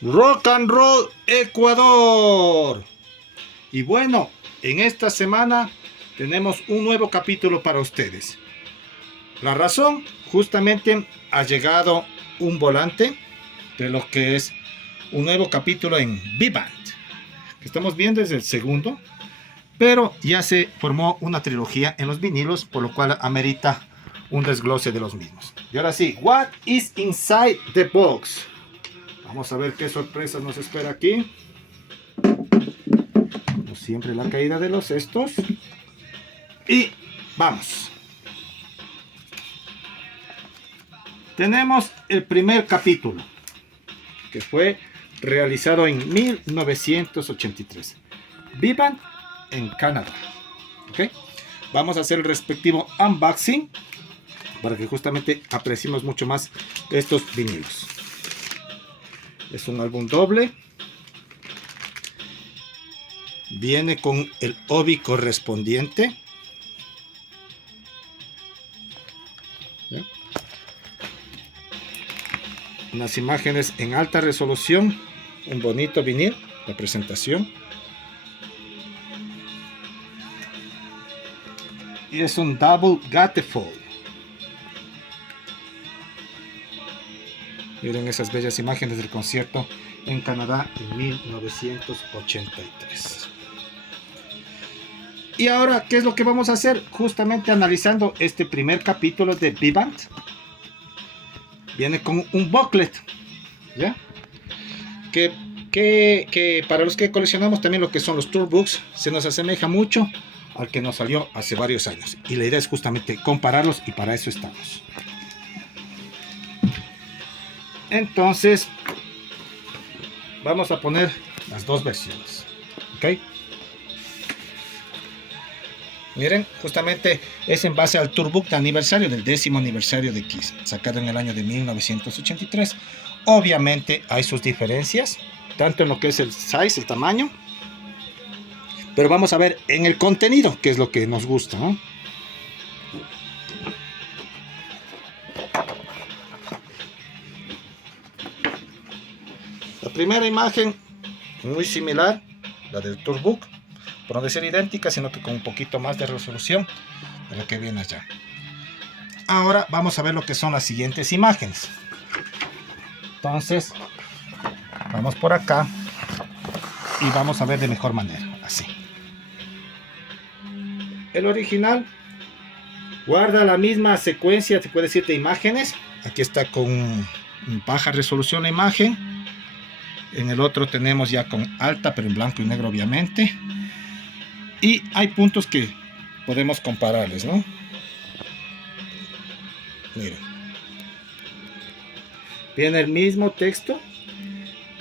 Rock and Roll Ecuador. Y bueno, en esta semana tenemos un nuevo capítulo para ustedes. La razón, justamente ha llegado un volante de lo que es un nuevo capítulo en V-Band. Que estamos viendo es el segundo, pero ya se formó una trilogía en los vinilos, por lo cual amerita un desglose de los mismos. Y ahora sí, what is inside the box? Vamos a ver qué sorpresas nos espera aquí. Como siempre, la caída de los cestos. Y vamos. Tenemos el primer capítulo, que fue realizado en 1983. V-Band en Canadá. ¿Okay? Vamos a hacer el respectivo unboxing para que justamente apreciemos mucho más estos vinilos. Es un álbum doble. Viene con el obi correspondiente. ¿Sí? Unas imágenes en alta resolución. Un bonito vinil. La presentación. Y es un double gatefold. Miren esas bellas imágenes del concierto en Canadá en 1983. Y ahora, ¿qué es lo que vamos a hacer? Justamente analizando este primer capítulo de V-Band. Viene con un booklet, ¿ya? Que para los que coleccionamos también lo que son los tour books, se nos asemeja mucho al que nos salió hace varios años. Y la idea es justamente compararlos y para eso estamos. Entonces, vamos a poner las dos versiones. ¿Ok? Miren, justamente es en base al Tourbook de aniversario, del 10º aniversario de Kiss, sacado en el año de 1983. Obviamente hay sus diferencias, tanto en lo que es el size, el tamaño, pero vamos a ver en el contenido, que es lo que nos gusta, ¿no? La primera imagen, muy similar, la del Tourbook, por no decir idéntica, sino que con un poquito más de resolución de lo que viene allá. Ahora vamos a ver lo que son las siguientes imágenes. Entonces, vamos por acá y vamos a ver de mejor manera, así. El original guarda la misma secuencia, se puede decir, de imágenes. Aquí está con baja resolución la imagen. En el otro tenemos ya con alta, pero en blanco y negro obviamente. Y hay puntos que podemos compararles, ¿no? Miren. Viene el mismo texto,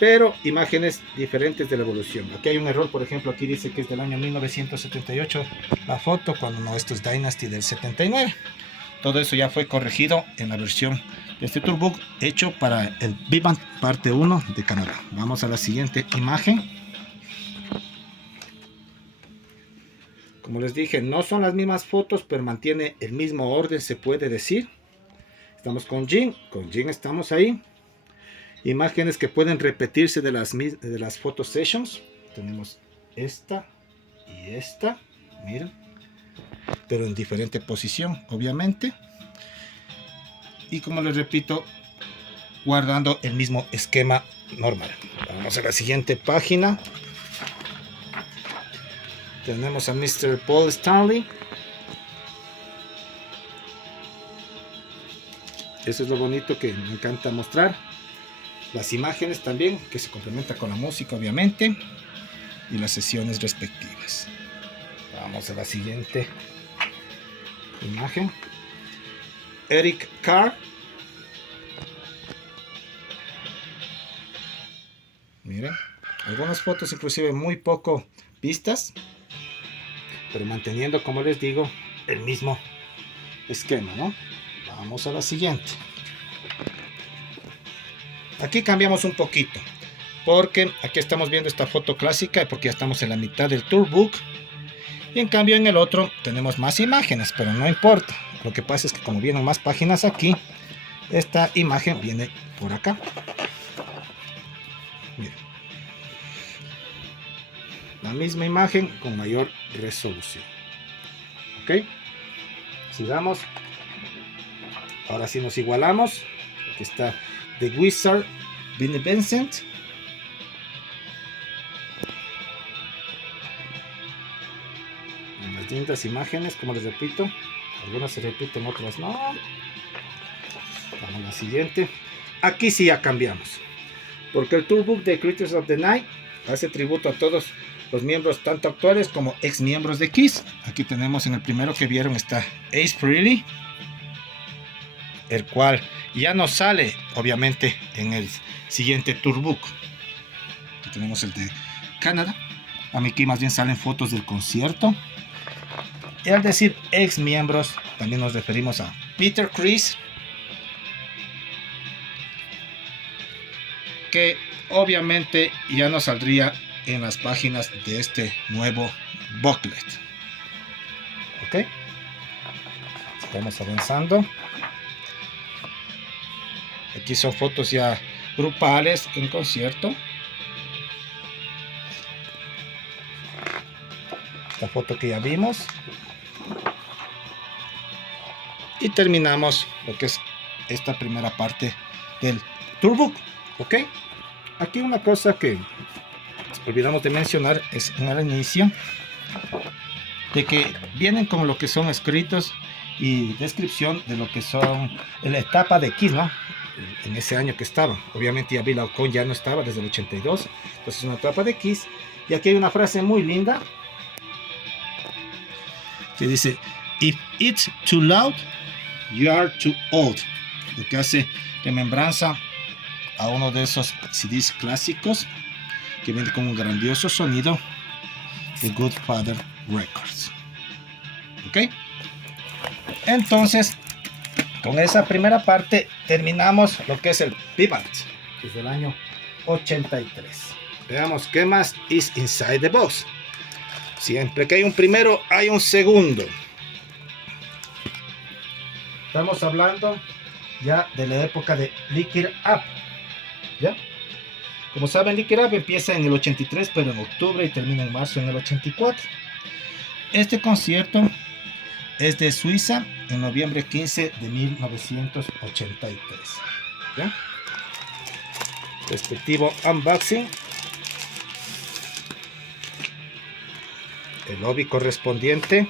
pero imágenes diferentes de la evolución. Aquí hay un error, por ejemplo, aquí dice que es del año 1978 la foto, cuando no, esto es Dynasty del 79. Todo eso ya fue corregido en la versión de este Tourbook hecho para el V-Band parte 1 de Canadá. Vamos a la siguiente imagen. Como les dije, no son las mismas fotos, pero mantiene el mismo orden, se puede decir. Estamos con Jim estamos ahí. Imágenes que pueden repetirse de las photo sessions. Tenemos esta y esta, miren, pero en diferente posición, obviamente. Y como les repito, guardando el mismo esquema normal. Vamos a la siguiente página. Tenemos a Mr. Paul Stanley. Eso es lo bonito que me encanta mostrar. Las imágenes también, que se complementa con la música obviamente. Y las sesiones respectivas. Vamos a la siguiente imagen. Eric Carr. Miren, algunas fotos inclusive muy poco vistas, pero manteniendo, como les digo, el mismo esquema, ¿no? Vamos a la siguiente. Aquí cambiamos un poquito, porque aquí estamos viendo esta foto clásica, porque ya estamos en la mitad del Tourbook. Y en cambio en el otro tenemos más imágenes, pero no importa. Lo que pasa es que como vienen más páginas aquí, esta imagen viene por acá. la misma imagen con mayor resolución. Ok, sigamos. Ahora sí nos igualamos. Aquí está The Wizard Vinnie Vincent. En las distintas imágenes, como les repito, algunas se repiten, otras no. Vamos a la siguiente. Aquí sí ya cambiamos, porque el tourbook de Creatures of the Night hace tributo a todos los miembros, tanto actuales como ex miembros de Kiss. Aquí tenemos, en el primero que vieron está Ace Frehley, el cual ya no sale obviamente en el siguiente tourbook. Aquí tenemos el de Canadá. A mí aquí más bien salen fotos del concierto. Y al decir ex miembros, también nos referimos a Peter Criss, que obviamente ya no saldría en las páginas de este nuevo booklet. Ok, estamos avanzando. Aquí son fotos ya grupales en concierto. Esta foto que ya vimos. Y terminamos lo que es esta primera parte del tourbook. Ok, aquí una cosa que olvidamos de mencionar es en el inicio, de que vienen con lo que son escritos y descripción de lo que son la etapa de Kiss, ¿no? En ese año que estaban. Obviamente ya Bill Aucoin ya no estaba desde el 82, entonces una etapa de Kiss. Y aquí hay una frase muy linda que dice: "If it's too loud, you are too old", lo que hace remembranza a uno de esos CDs clásicos que viene con un grandioso sonido de Good Father Records. Ok, entonces con esa primera parte terminamos lo que es el Pivot, que es del año 83. Veamos qué más is inside the box. Siempre que hay un primero hay un segundo. Estamos hablando ya de la época de Lick It Up, ¿ya? Como saben, Lick It Up empieza en el 83, pero en octubre, y termina en marzo en el 84. Este concierto es de Suiza en noviembre 15 de 1983. ¿Ya? Respectivo unboxing. El lobby correspondiente.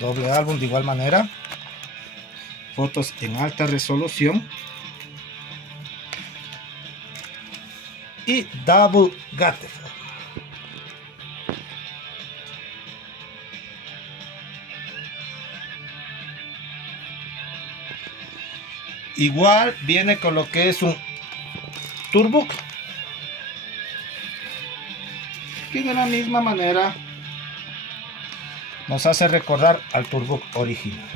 Doble álbum de igual manera. Fotos en alta resolución. Y double gatefold. Igual viene con lo que es un tourbook, que de la misma manera nos hace recordar al tourbook original.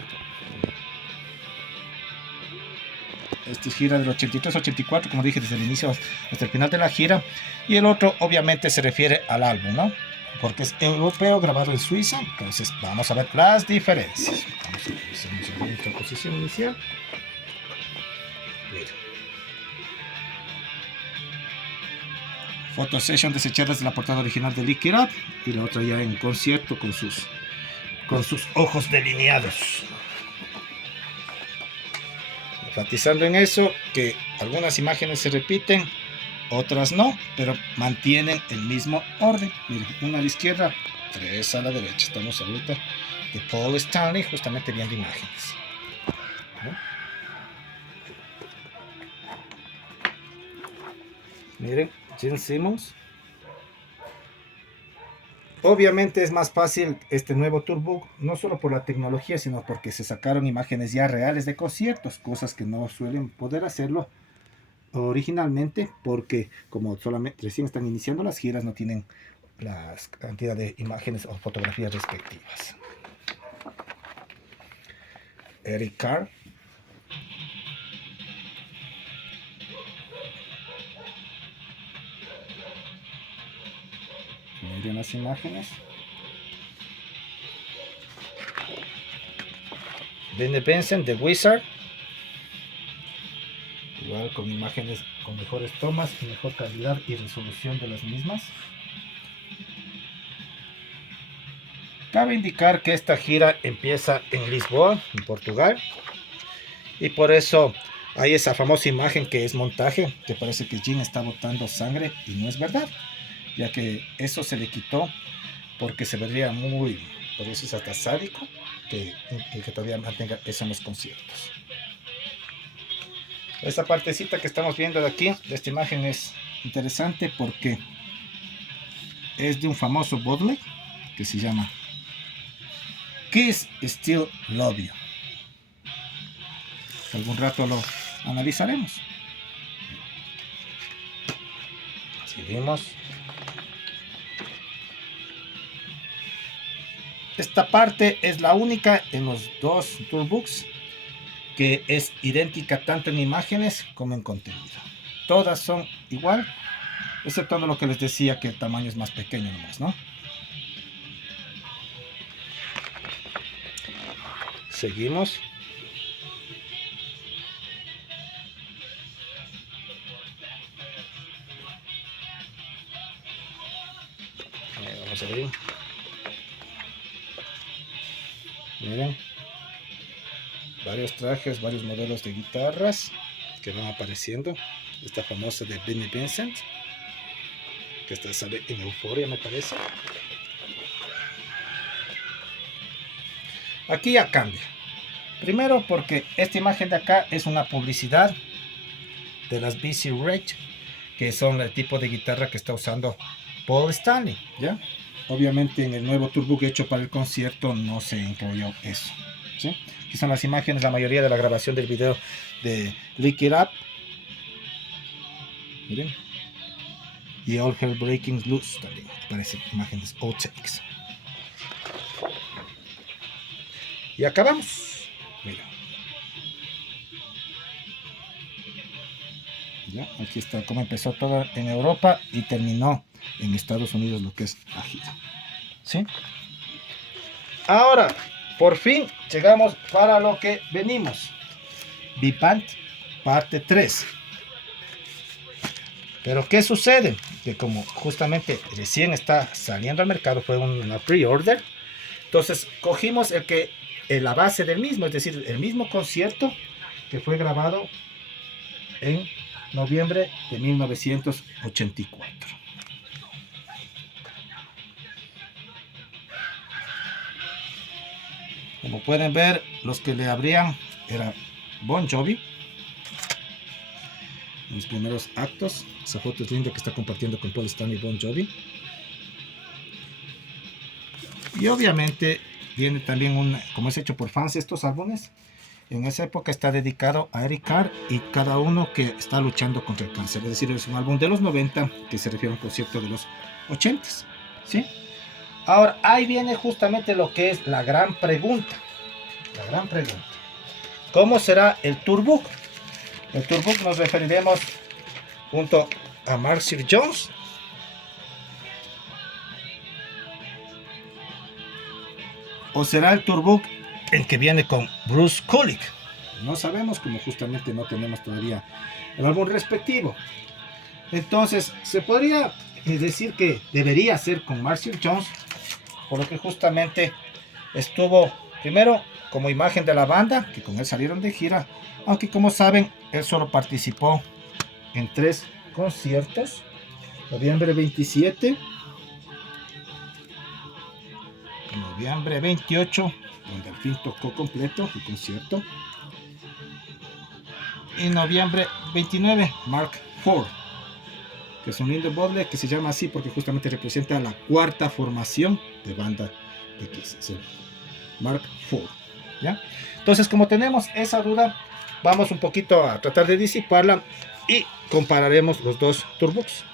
Este es gira del 83-84, como dije, desde el inicio hasta el final de la gira. Y el otro obviamente se refiere al álbum, ¿no? Porque es europeo, grabado en Suiza. Entonces vamos a ver las diferencias. Vamos a revisar nuestra posición inicial. Mira. Photo session desechadas de la portada original de Lick It Up, y la otra ya en concierto con sus ojos delineados. Enfatizando en eso, que algunas imágenes se repiten, otras no, pero mantienen el mismo orden. Miren, una a la izquierda, 3 a la derecha. Estamos ahorita de Paul Stanley, justamente viendo imágenes, ¿no? Miren, Gene Simmons. Obviamente es más fácil este nuevo tourbook, no solo por la tecnología, sino porque se sacaron imágenes ya reales de conciertos, cosas que no suelen poder hacerlo originalmente, porque como solamente recién están iniciando las giras, no tienen la cantidad de imágenes o fotografías respectivas. Eric Carr. Miren las imágenes. Vinnie Vincent, The Wizard. con imágenes con mejores tomas y mejor calidad y resolución de las mismas. Cabe indicar que esta gira empieza en Lisboa, en Portugal, y por eso hay esa famosa imagen que es montaje, que parece que Jim está botando sangre, y no es verdad, ya que eso se le quitó porque se vería muy, por eso es hasta sádico, que todavía mantenga eso en los conciertos. Esta partecita que estamos viendo de aquí, de esta imagen, es interesante porque es de un famoso bootleg que se llama Kiss Still Love You. Algún rato lo analizaremos. Seguimos. Esta parte es la única en los dos toolbooks que es idéntica tanto en imágenes como en contenido. Todas son igual, excepto lo que les decía que el tamaño es más pequeño nomás, ¿no? Seguimos. Vamos a ver. Miren. Varios trajes, varios modelos de guitarras que van apareciendo. Esta famosa de Vinnie Vincent, que esta sale en Euphoria, me parece. Aquí ya cambia. Primero porque esta imagen de acá es una publicidad de las BC Rage, que son el tipo de guitarra que está usando Paul Stanley, ¿ya? Obviamente en el nuevo toolbook hecho para el concierto no se incluyó eso, ¿sí? Aquí son las imágenes, la mayoría de la grabación del video de Lick It Up. Miren. Y All Hell Breaking Loose también aparecen imágenes outtakes. Y acabamos. Mira. ¿Ya? Aquí está cómo empezó todo en Europa y terminó en Estados Unidos lo que es la gira. ¿Sí? Ahora, por fin llegamos para lo que venimos. Vipant, parte 3. Pero ¿qué sucede? Que como justamente recién está saliendo al mercado, fue una pre-order, entonces cogimos la base del mismo, es decir, el mismo concierto que fue grabado en noviembre de 1984. Como pueden ver, los que le abrían era Bon Jovi. En los primeros actos, esa foto es linda que está compartiendo con Paul Stanley Bon Jovi. Y obviamente viene también como es hecho por fans estos álbumes, en esa época está dedicado a Eric Carr y cada uno que está luchando contra el cáncer. Es decir, es un álbum de los 90 que se refiere a un concierto de los 80, ¿sí? Ahora, ahí viene justamente lo que es la gran pregunta. La gran pregunta. ¿Cómo será el tourbook? El tourbook nos referiremos junto a Mark Sir Jones. ¿O será el tourbook el que viene con Bruce Kulick? No sabemos, como justamente no tenemos todavía el álbum respectivo. Entonces, se podría decir que debería ser con Mark Sir Jones, por lo que justamente estuvo primero como imagen de la banda, que con él salieron de gira, aunque como saben, él solo participó en 3 conciertos. Noviembre 27, noviembre 28, donde al fin tocó completo el concierto, y noviembre 29, Mark IV, que es un lindo bootleg que se llama así porque justamente representa la 4ª formación de banda de Kiss, ¿sí? Mark IV, ¿ya? Entonces, como tenemos esa duda, vamos un poquito a tratar de disiparla y compararemos los dos toolbooks.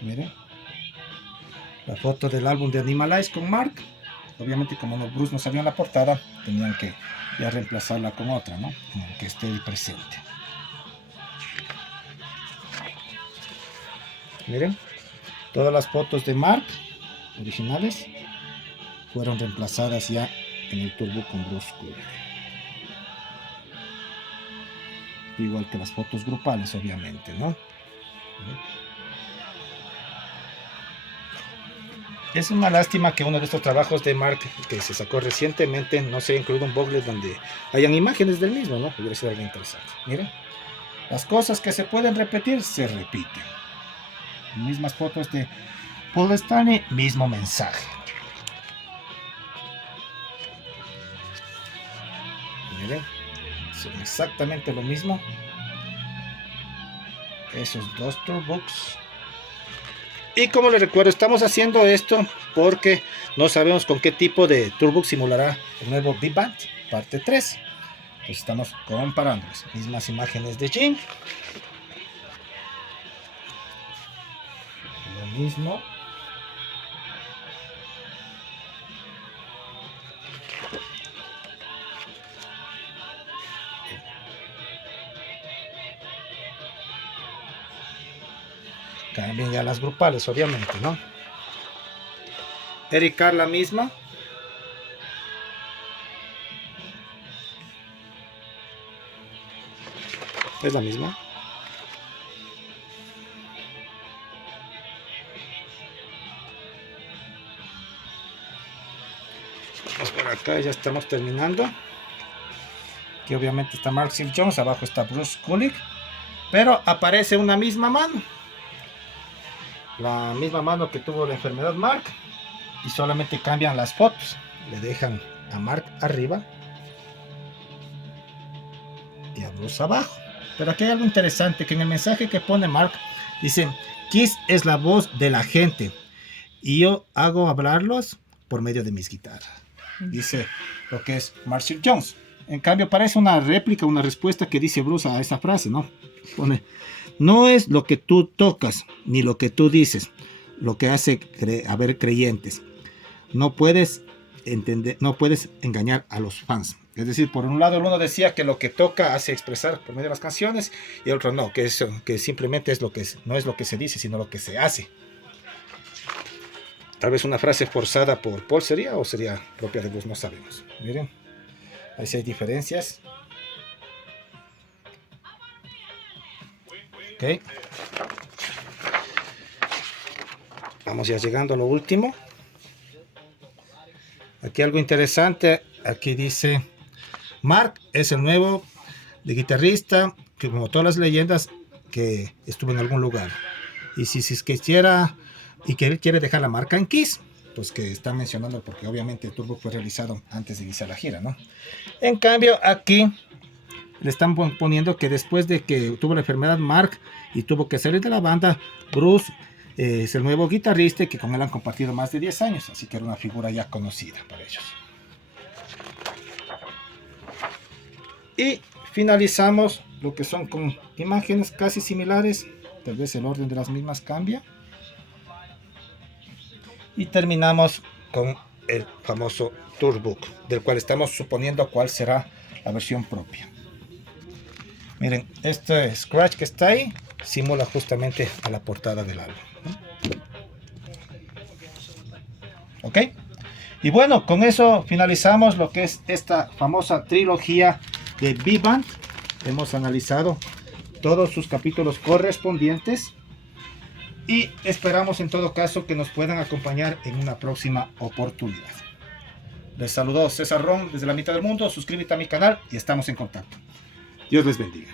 Miren la foto del álbum de Animalize con Mark. Obviamente, como Bruce no salió en la portada, tenían que ya reemplazarla con otra, ¿no? Que esté presente. Miren todas las fotos de Mark originales fueron reemplazadas ya en el turbo con Bruce Kulick. Igual que las fotos grupales, obviamente, ¿no? Es una lástima que uno de estos trabajos de Mark que se sacó recientemente no se haya incluido un booklet donde hayan imágenes del mismo, ¿no? Podría ser algo interesante. Miren, las cosas que se pueden repetir se repiten. Mismas fotos de Paul Stanley, mismo mensaje. Miren, son exactamente lo mismo. Esos dos Tourbooks. Y como les recuerdo, estamos haciendo esto porque no sabemos con qué tipo de Tourbook simulará el nuevo Big Band parte 3. Entonces estamos comparándolos. Mismas imágenes de Jim. Lo mismo. Cambian ya las grupales, obviamente, ¿no? Eric Carr la misma. Es la misma. Vamos por acá, ya estamos terminando. Aquí obviamente está Mark Seal Jones, abajo está Bruce Kulick, pero aparece una misma mano. La misma mano que tuvo la enfermedad Mark, y solamente cambian las fotos. Le dejan a Mark arriba y a Bruce abajo. Pero aquí hay algo interesante, que en el mensaje que pone Mark dice: Kiss es la voz de la gente y yo hago hablarlos por medio de mis guitarras. Dice lo que es Marshall Jones. En cambio parece una réplica, una respuesta que dice Bruce a esa frase, ¿no? Pone: no es lo que tú tocas ni lo que tú dices lo que hace haber creyentes. No puedes entender, no puedes engañar a los fans. Es decir, por un lado el uno decía que lo que toca hace expresar por medio de las canciones, y el otro no, que simplemente es lo que no es lo que se dice, sino lo que se hace. Tal vez una frase forzada por Paul sería, o sería propia de Bruce, no sabemos. Miren, ahí sí hay diferencias. Ok. Vamos ya llegando a lo último. Aquí algo interesante. Aquí dice: Mark es el nuevo de guitarrista, que como todas las leyendas, que estuvo en algún lugar. Y si es que quiera, y que él quiere dejar la marca en Kiss, pues que está mencionando, porque obviamente el Turbo fue realizado antes de iniciar la gira, ¿no? En cambio aquí le están poniendo que después de que tuvo la enfermedad Mark y tuvo que salir de la banda, Bruce es el nuevo guitarrista y que con él han compartido más de 10 años, así que era una figura ya conocida para ellos. Y finalizamos lo que son con imágenes casi similares, tal vez el orden de las mismas cambia. Y terminamos con el famoso Tourbook, del cual estamos suponiendo cuál será la versión propia. Miren, este scratch que está ahí simula justamente a la portada del álbum, ¿no? Ok, y bueno, con eso finalizamos lo que es esta famosa trilogía de Big Band. Hemos analizado todos sus capítulos correspondientes y esperamos en todo caso que nos puedan acompañar en una próxima oportunidad. Les saludó César Ron desde la mitad del mundo. Suscríbete a mi canal y estamos en contacto. Dios les bendiga.